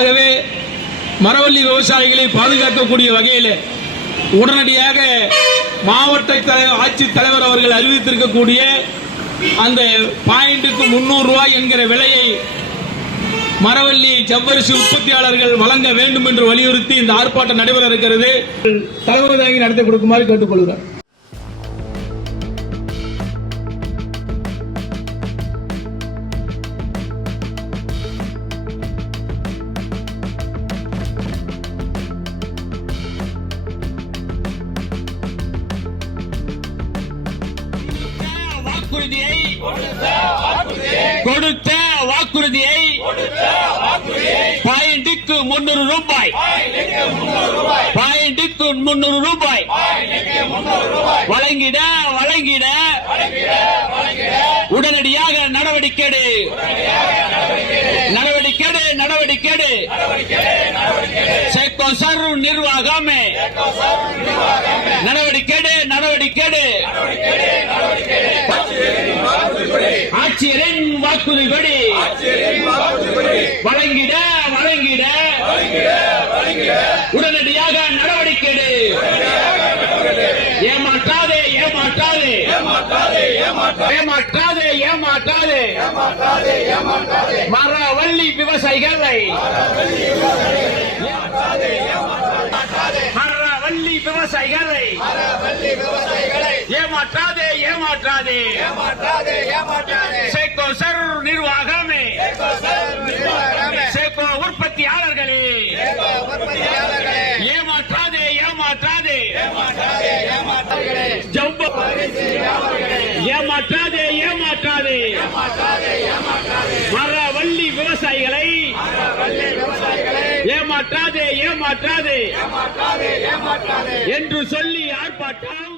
ஆகவே மரவள்ளி விவசாயிகளை பாதுகாக்கக்கூடிய வகையில் உடனடியாக மாவட்ட ஆட்சித் தலைவர் அவர்கள் அறிவித்திருக்கக்கூடிய அந்த பாயிண்ட்டுக்கு 300 ரூபாய் என்கிற விலையை மரவள்ளி ஜவ்வரிசி உற்பத்தியாளர்கள் வழங்க வேண்டும் என்று வலியுறுத்தி இந்த ஆர்ப்பாட்டம் நடைபெற இருக்கிறது. தலைவர் தாங்கி நடத்தி கொடுக்குமாறு கேட்டுக்கொள்கிறேன். கொடுத்த வாக்குறுதியை பாயிண்ட்டுக்கு 300 ரூபாய் பாயிண்ட்டுக்கு 300 ரூபாய் வழங்கிட உடனடியாக நடவடிக்கை சேக்கோ சார் நிர்வாகமே நடவடிக்கை ஆட்சியரின் வாக்குறுதிப்படி வழங்கிட உடனடியாக நடவடிக்கை ஏமாற்றாதே மரவள்ளி விவசாயிகளை ஏமாற்றாதே சேக்கோ சர் நிர்வாகமே சேக்கோ உற்பத்தியாளர்களே ஏமாற்றாதே மரவள்ளி விவசாயிகளை ஏமாற்றாதே என்று சொல்லி ஆர்ப்பாட்டம்